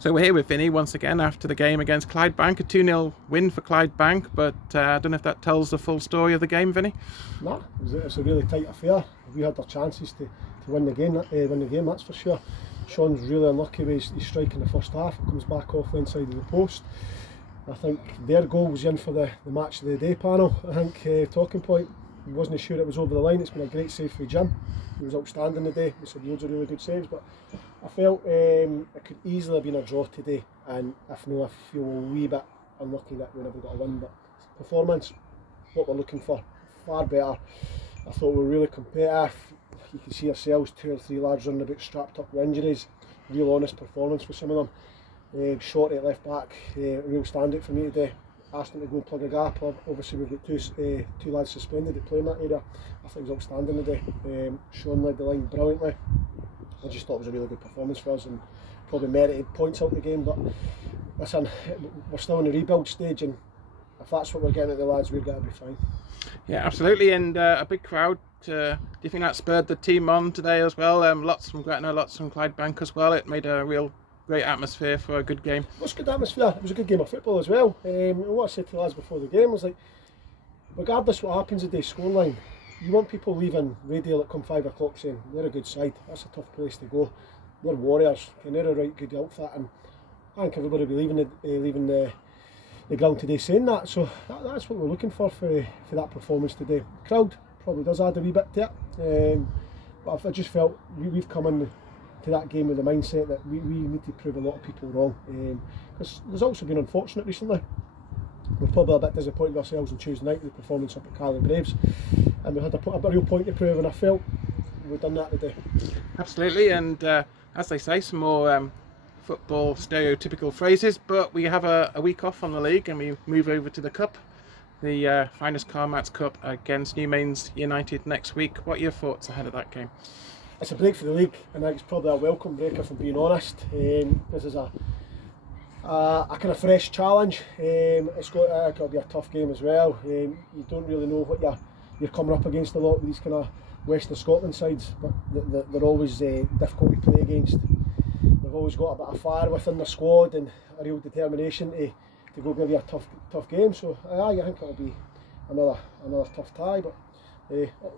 So we're here with Vinnie once again after the game against Clydebank, a 2-0 win for Clydebank, but I don't know if that tells the full story of the game, Vinnie. Nah, it's a really tight affair. We had our chances to win the game, that's for sure. Sean's really unlucky with his strike in the first half. It comes back off the inside of the post. I think their goal was in for the match of the day panel. I think talking point, he wasn't sure it was over the line. It's been a great save for Jim. He was outstanding today. He said loads of really good saves, but I felt it could easily have been a draw today, and I feel a wee bit unlucky that we never got a win. But performance, what we're looking for, far better. I thought we were really competitive. You can see ourselves, 2 or 3 lads running about strapped up with injuries. Real honest performance for some of them. Short at left back, real standout for me today. Asked him to go and plug a gap. Obviously we've got two lads suspended that play in that area. I think it was outstanding today. Sean led the line brilliantly. I just thought it was a really good performance for us and probably merited points out the game, but listen, we're still in the rebuild stage, and if that's what we're getting at the lads, we're going to be fine. Yeah, absolutely, and a big crowd. Do you think that spurred the team on today as well? Lots from Gretna, lots from Clydebank as well. It made a real great atmosphere for a good game. It was a good atmosphere. It was a good game of football as well. What I said to the lads before the game was like, regardless what happens today, scoreline, you want people leaving Radio at come 5 o'clock saying they're a good side. That's a tough place to go. They're warriors and they're a right good outfit, and I think everybody will be leaving the ground today saying that. So that's what we're looking for that performance today. The crowd probably does add a wee bit to it, but I just felt we've come in to that game with the mindset that we need to prove a lot of people wrong, because the results have been unfortunate recently. We're probably a bit disappointed ourselves on Tuesday night with the performance up at Carly Braves, and we had a real point to prove, and I felt we've done that today. Absolutely, and as they say, some more football stereotypical phrases, but we have a week off from the league and we move over to the Cup, the Finest Carmats Cup against New Mains United next week. What are your thoughts ahead of that game? It's a break for the league, and I think it's probably a welcome break, if I'm being honest. This is a kind of fresh challenge. It's got to be a tough game as well. You don't really know what you're coming up against a lot with these kind of Western Scotland sides, but they're always difficult to play against. They've always got a bit of fire within their squad and a real determination to go give you a tough game. So I think it'll be another tough tie. But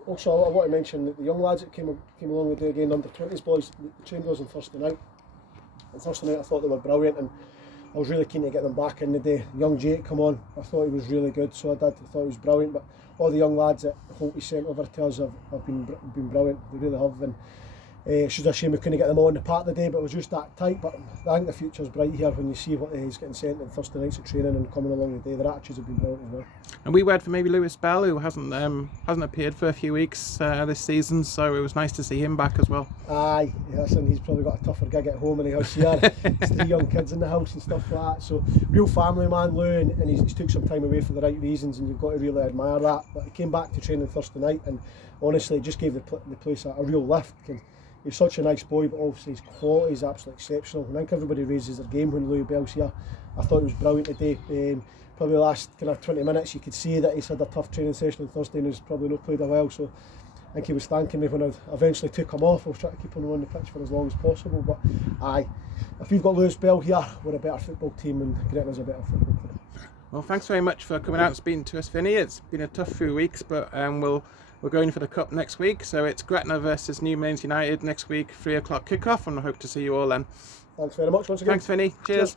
also I want to mention that the young lads that came along with the again, under 20s boys, they trained us on Thursday night. On Thursday night I thought they were brilliant, and I was really keen to get them back in the day. Young Jake come on, I thought he was really good, so I thought he was brilliant. But all the young lads that Holty sent over to us have been brilliant, they really have. And it's just a shame we couldn't get them all in the park today, but it was just that tight. But I think the future's bright here when you see what he's getting sent on Thursday nights of training and coming along the day. Their attitudes have been brilliant as well. And we word for maybe Lewis Bell, who hasn't appeared for a few weeks this season, so it was nice to see him back as well. Aye, listen, he's probably got a tougher gig at home in the house here. There's 3 young kids in the house and stuff like that. So real family man, Lou, and he's took some time away for the right reasons, and you've got to really admire that. But he came back to training Thursday night, and honestly, it just gave the place a real lift. He's such a nice boy, but obviously his quality is absolutely exceptional. I think everybody raises their game when Louis Bell's here. I thought he was brilliant today. Probably the last kind of 20 minutes you could see that he's had a tough training session on Thursday and he's probably not played a while. So I think he was thanking me when I eventually took him off. I was trying to keep him on the pitch for as long as possible. But aye, if we've got Lewis Bell here, we're a better football team, and Gretna's a better football club. Well, thanks very much for coming out and speaking to us, Vinnie. It's been a tough few weeks, but we're going for the Cup next week, so it's Gretna versus New Mains United next week, 3 o'clock kickoff, and I hope to see you all then. Thanks very much once again. Thanks, Vinnie. Cheers.